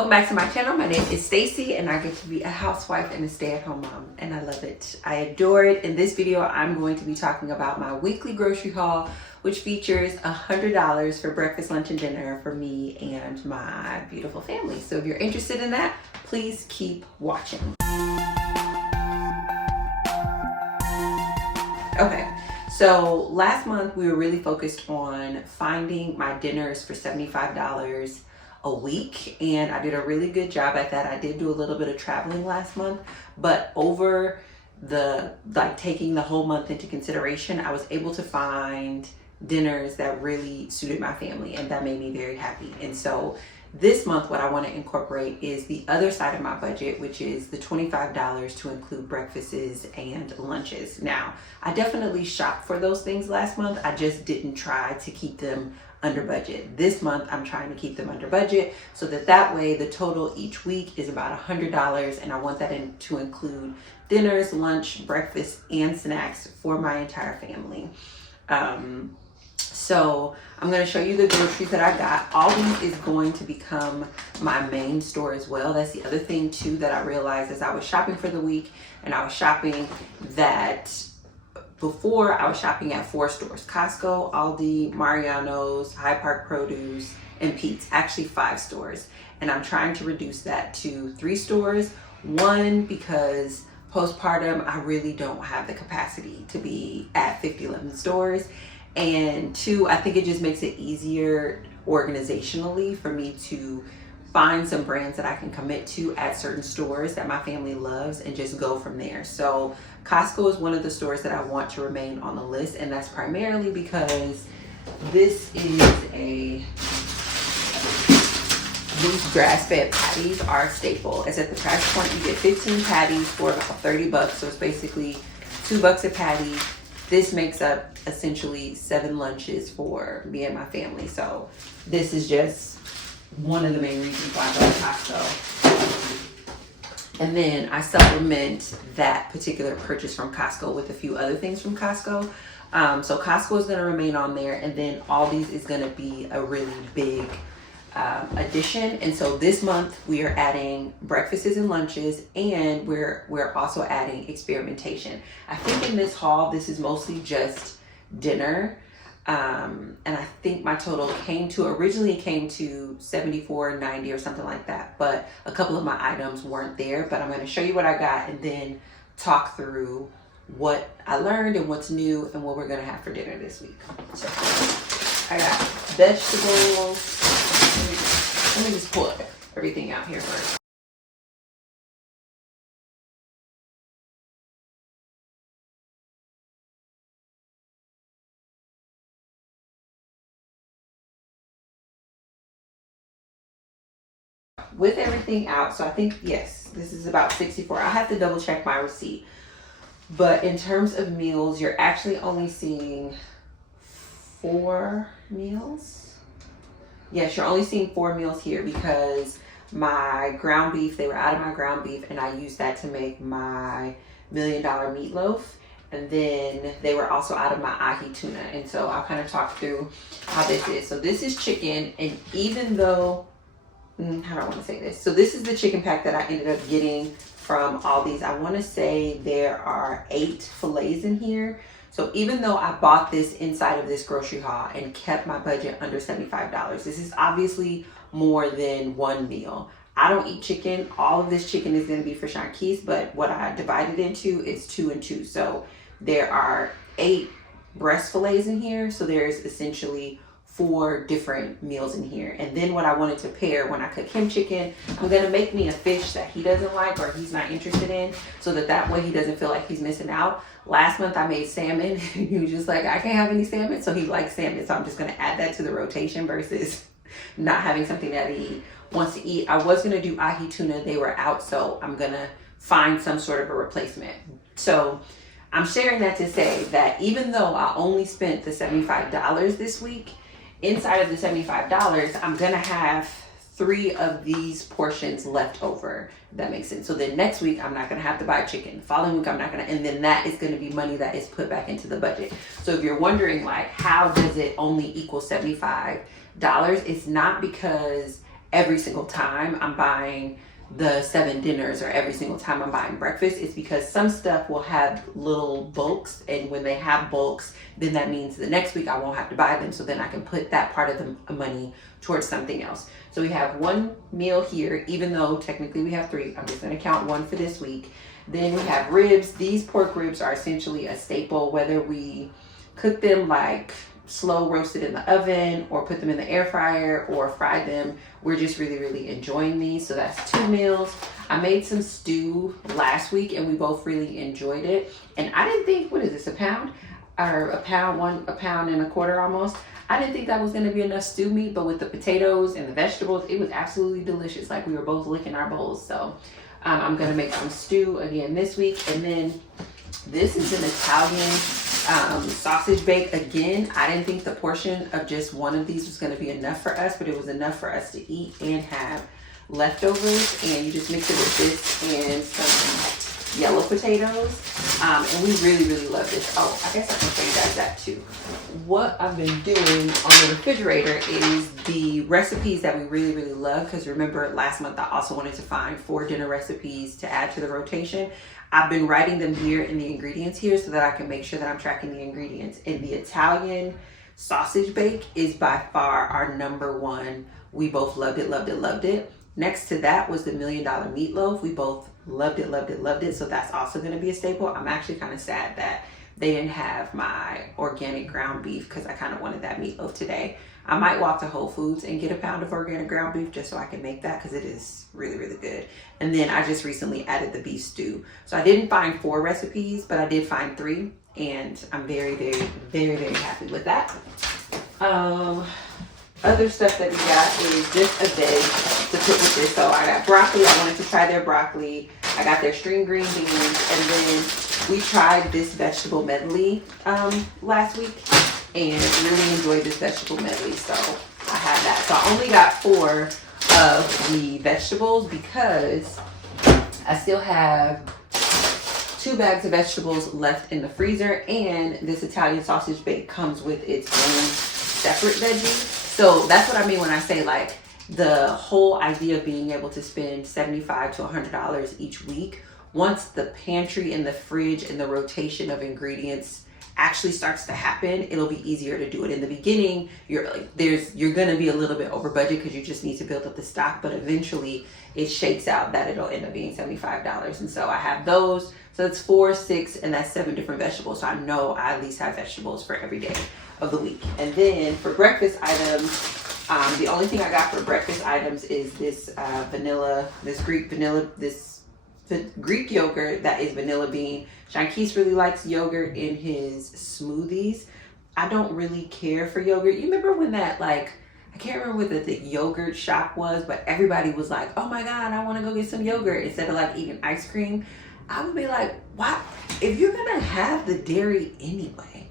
Welcome back to my channel. My name is Stacey and I get to be a housewife and a stay-at-home mom, and I love it. I adore it. In this video, I'm going to be talking about my weekly grocery haul, which features $100 for breakfast, lunch, and dinner for me and my beautiful family. So if you're interested in that, please keep watching. Okay, so last month we were really focused on finding my dinners for $75 a week, and I did a really good job at that. I did do a little bit of traveling last month, but over the taking the whole month into consideration, I was able to find dinners that really suited my family, and that made me very happy. And so this month what I want to incorporate is the other side of my budget, which is the $25 to include breakfasts and lunches. Now, I definitely shopped for those things last month. I just didn't try to keep them under budget. This month I'm trying to keep them under budget so that way the total each week is about $100, and I want that to include dinners, lunch, breakfast, and snacks for my entire family. So I'm going to show you the groceries that I got. Aldi is going to become my main store as well. That's the other thing too that I realized as I was shopping for the week, and I was shopping that before I was shopping at 4 stores: Costco, Aldi, Mariano's, Hyde Park Produce, and Pete's. Actually 5 stores. And I'm trying to reduce that to 3 stores. One, because postpartum, I really don't have the capacity to be at 50-11 stores. And 2, I think it just makes it easier organizationally for me to find some brands that I can commit to at certain stores that my family loves and just go from there. So Costco is one of the stores that I want to remain on the list, and that's primarily because this is these grass-fed patties are a staple. It's at the price point. You get 15 patties for about 30 bucks. So it's basically $2 a patty. This makes up essentially 7 lunches for me and my family. So this is just one of the main reasons why I go to Costco. And then I supplement that particular purchase from Costco with a few other things from Costco. So Costco is going to remain on there, and then Aldi's is going to be a really big addition. And so this month we are adding breakfasts and lunches, and we're also adding experimentation. I think in this haul this is mostly just dinner. And I think my total originally came to $74.90 or something like that, but a couple of my items weren't there. But I'm going to show you what I got and then talk through what I learned and what's new and what we're going to have for dinner this week. So I got vegetables. Let me just pull everything out here first. With everything out, so I think, yes, this is about 64. I have to double check my receipt. But in terms of meals, you're actually only seeing 4 meals. Yes, you're only seeing 4 meals here because my ground beef, they were out of my ground beef, and I used that to make my $1 million meatloaf. And then they were also out of my ahi tuna. And so I'll kind of talk through how this is. So this is chicken, and even though how do I want to say this? So this is the chicken pack that I ended up getting from Aldi's. I want to say there are 8 fillets in here. So even though I bought this inside of this grocery haul and kept my budget under $75, this is obviously more than 1 meal. I don't eat chicken. All of this chicken is going to be for Shanquise, but what I divided into is 2 and 2. So there are 8 breast fillets in here. So there's essentially 4 different meals in here. And then what I wanted to pair when I cook him chicken, I'm going to make me a fish that he doesn't like or he's not interested in, so that way he doesn't feel like he's missing out. Last month I made salmon. He was just like, I can't have any salmon. So he likes salmon. So I'm just going to add that to the rotation versus not having something that he wants to eat. I was going to do ahi tuna. They were out. So I'm going to find some sort of a replacement. So I'm sharing that to say that even though I only spent the $75 this week, inside of the $75, I'm gonna have 3 of these portions left over, if that makes sense. So then next week, I'm not gonna have to buy chicken. The following week, I'm not gonna, and then that is gonna be money that is put back into the budget. So if you're wondering, like, how does it only equal $75? It's not because every single time I'm buying the 7 dinners or every single time I'm buying breakfast. It's because some stuff will have little bulks, and when they have bulks, then that means the next week I won't have to buy them, so then I can put that part of the money towards something else. So we have 1 meal here, even though technically we have 3. I'm just going to count 1 for this week. Then we have ribs. These pork ribs are essentially a staple, whether we cook them like slow roasted in the oven or put them in the air fryer or fry them. We're just really enjoying these. So that's 2 meals. I made some stew last week and we both really enjoyed it. And I didn't think, what is this, a pound? Or a pound and a quarter almost. I didn't think that was going to be enough stew meat, but with the potatoes and the vegetables, it was absolutely delicious. Like we were both licking our bowls. So I'm going to make some stew again this week. And then this is an Italian sausage bake. Again, I didn't think the portion of just one of these was going to be enough for us, but it was enough for us to eat and have leftovers. And you just mix it with this and some yellow potatoes. And we really love this. Oh, I guess I can show you guys that too. What I've been doing on the refrigerator is the recipes that we really love, because remember last month I also wanted to find 4 dinner recipes to add to the rotation. I've been writing them here in the ingredients here so that I can make sure that I'm tracking the ingredients. And the Italian sausage bake is by far our #1. We both loved it. Next to that was the $1 million meatloaf. We both loved it. So that's also going to be a staple. I'm actually kind of sad that they didn't have my organic ground beef because I kind of wanted that meatloaf today. I might walk to Whole Foods and get a pound of organic ground beef just so I can make that, because it is really good. And then I just recently added the beef stew. So I didn't find 4 recipes, but I did find 3, and I'm very happy with that. Other stuff that we got is just a veg to put with this. So I got broccoli. I wanted to try their broccoli. I got their string green beans, and then we tried this vegetable medley last week and really enjoyed this vegetable medley. So I had that. So I only got 4 of the vegetables because I still have 2 bags of vegetables left in the freezer, and this Italian sausage bake comes with its own separate veggies. So that's what I mean when I say like the whole idea of being able to spend $75 to $100 each week. Once the pantry and the fridge and the rotation of ingredients actually starts to happen, it'll be easier to do it. In the beginning, you're gonna be a little bit over budget because you just need to build up the stock, but eventually it shakes out that it'll end up being $75. And so I have those. So it's 4, 6, and that's 7 different vegetables. So I know I at least have vegetables for every day of the week. And then for breakfast items, the only thing I got for breakfast items is this Greek yogurt that is vanilla bean. Shankees really likes yogurt in his smoothies. I don't really care for yogurt. You remember when that, like, I can't remember what the yogurt shop was, but everybody was like, oh my God, I want to go get some yogurt instead of like eating ice cream. I would be like, why? If you're going to have the dairy anyway,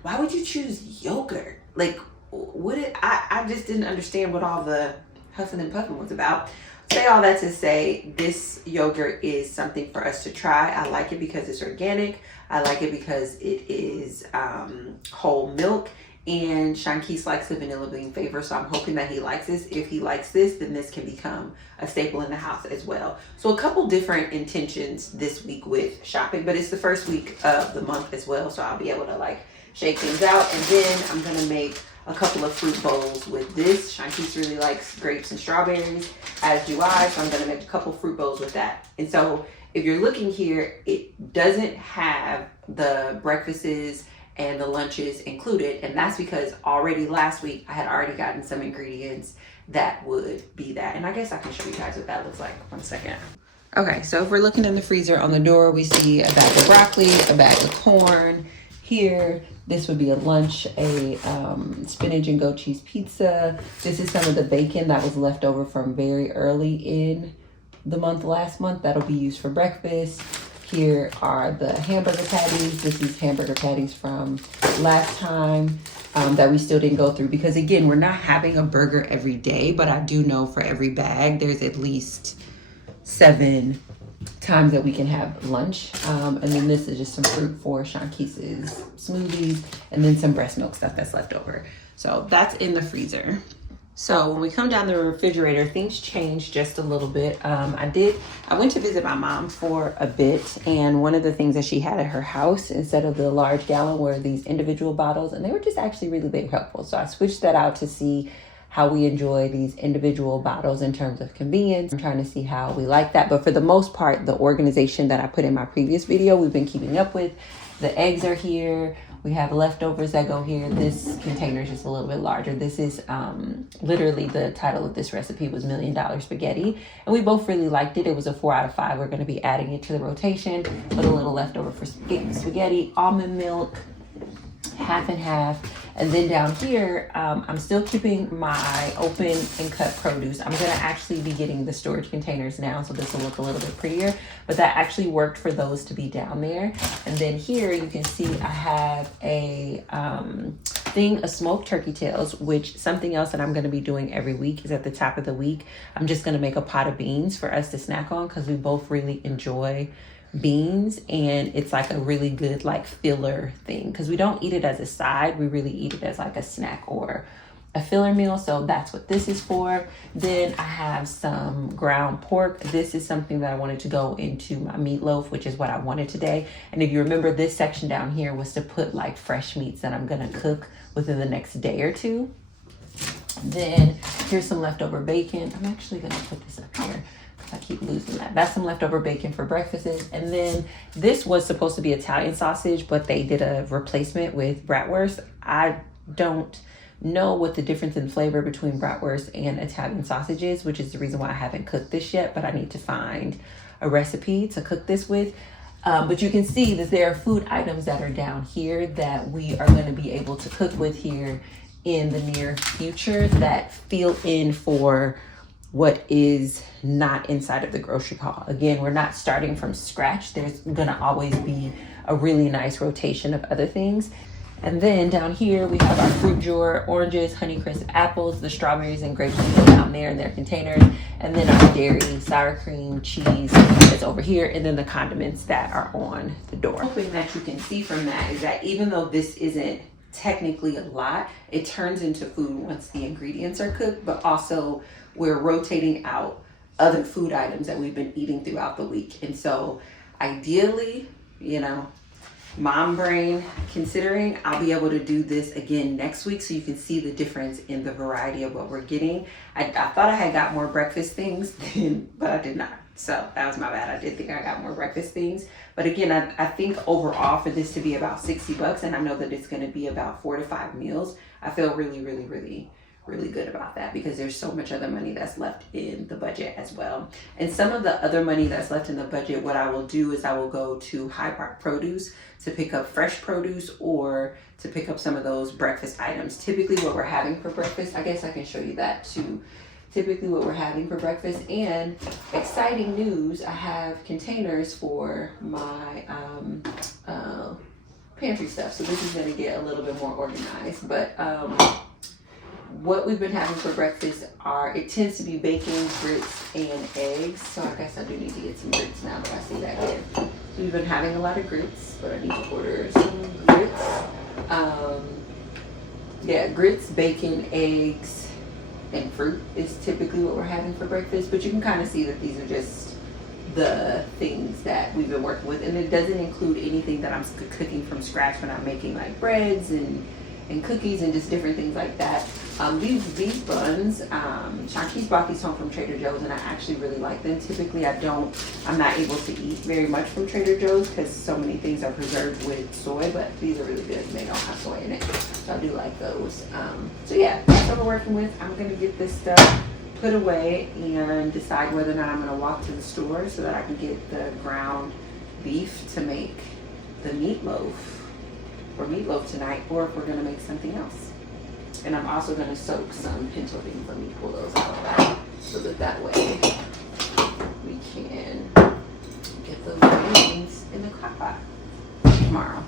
why would you choose yogurt? Like, I just didn't understand what all the huffing and puffing was about. Say all that to say, this yogurt is something for us to try. I like it because it's organic. I like it because it is whole milk. And Shankees likes the vanilla bean flavor, so I'm hoping that he likes this. If he likes this, then this can become a staple in the house as well. So a couple different intentions this week with shopping, but it's the first week of the month as well, so I'll be able to like shake things out. And then I'm gonna make a couple of fruit bowls with this. Shankees really likes grapes and strawberries, as do I, so I'm gonna make a couple fruit bowls with that. And so if you're looking here, it doesn't have the breakfasts and the lunches included, and that's because already last week I had already gotten some ingredients that would be that. And I guess I can show you guys what that looks like. 1 second. Okay, so if we're looking in the freezer, on the door we see a bag of broccoli, a bag of corn. Here, this would be a lunch, a spinach and goat cheese pizza. This is some of the bacon that was left over from very early in the month last month. That'll be used for breakfast. Here are the hamburger patties. This is hamburger patties from last time that we still didn't go through, because again, we're not having a burger every day, but I do know for every bag, there's at least 7 times that we can have lunch. And then this is just some fruit for Shankees' smoothies, and then some breast milk stuff that's left over. So that's in the freezer. So when we come down the refrigerator, things changed just a little bit. I went to visit my mom for a bit, and one of the things that she had at her house, instead of the large gallon, were these individual bottles, and they were just actually really big helpful. So I switched that out to see how we enjoy these individual bottles in terms of convenience. I'm trying to see how we like that. But for the most part, the organization that I put in my previous video, we've been keeping up with. The eggs are here. We have leftovers that go here. This container is just a little bit larger. This is literally the title of this recipe was $1 Million Spaghetti. And we both really liked it. It was a 4 out of 5. We're going to be adding it to the rotation. Put a little leftover for spaghetti, almond milk, half and half. And then down here, I'm still keeping my open and cut produce. I'm gonna actually be getting the storage containers now, so this will look a little bit prettier, but that actually worked for those to be down there. And then here you can see I have a thing of smoked turkey tails, which something else that I'm gonna be doing every week is at the top of the week, I'm just gonna make a pot of beans for us to snack on because we both really enjoy beans, and it's like a really good like filler thing because we don't eat it as a side, we really eat it as like a snack or a filler meal. So that's what this is for. Then I have some ground pork. This is something that I wanted to go into my meatloaf, which is what I wanted today. And if you remember, this section down here was to put like fresh meats that I'm gonna cook within the next day or two. Then here's some leftover bacon. I'm actually gonna put this up here. I keep losing that. That's some leftover bacon for breakfasts. And then this was supposed to be Italian sausage, but they did a replacement with bratwurst. I don't know what the difference in flavor between bratwurst and Italian sausage is, which is the reason why I haven't cooked this yet, but I need to find a recipe to cook this with. But you can see that there are food items that are down here that we are going to be able to cook with here in the near future that fill in for what is not inside of the grocery haul. Again, we're not starting from scratch. There's gonna always be a really nice rotation of other things. And then down here, we have our fruit drawer, oranges, Honeycrisp apples, the strawberries and grapes down there in their containers. And then our dairy, sour cream, cheese is over here. And then the condiments that are on the door. One thing that you can see from that is that even though this isn't technically a lot, it turns into food once the ingredients are cooked, but also we're rotating out other food items that we've been eating throughout the week. And so ideally, you know, mom brain considering, I'll be able to do this again next week so you can see the difference in the variety of what we're getting. I thought I had got more breakfast things, but I did not. So that was my bad. I did think I got more breakfast things. But again, I think overall for this to be about $60, and I know that it's going to be about 4 to 5 meals, I feel really, really, really, really good about that because there's so much other money that's left in the budget as well. And some of the other money that's left in the budget, what I will do is I will go to High Park Produce to pick up fresh produce or to pick up some of those breakfast items. Typically what we're having for breakfast, I guess I can show you that too. Typically what we're having for breakfast, and exciting news, I have containers for my pantry stuff. So this is gonna get a little bit more organized, but what we've been having for breakfast it tends to be bacon, grits, and eggs. So I guess I do need to get some grits now that I see that here. So we've been having a lot of grits, but I need to order some grits. Yeah, grits, bacon, eggs, and fruit is typically what we're having for breakfast. But you can kind of see that these are just the things that we've been working with. And it doesn't include anything that I'm cooking from scratch when I'm making like breads and cookies and just different things like that. These buns, Shantice bought these home from Trader Joe's, and I actually really like them. Typically I'm not able to eat very much from Trader Joe's because so many things are preserved with soy, but these are really good and they don't have soy in it. So I do like those. So yeah, that's what we're working with. I'm gonna get this stuff put away and decide whether or not I'm gonna walk to the store so that I can get the ground beef to make the meatloaf tonight, or if we're gonna make something else. And I'm also gonna soak some pinto beans. Let me pull those out so that way we can get those beans in the crock pot tomorrow.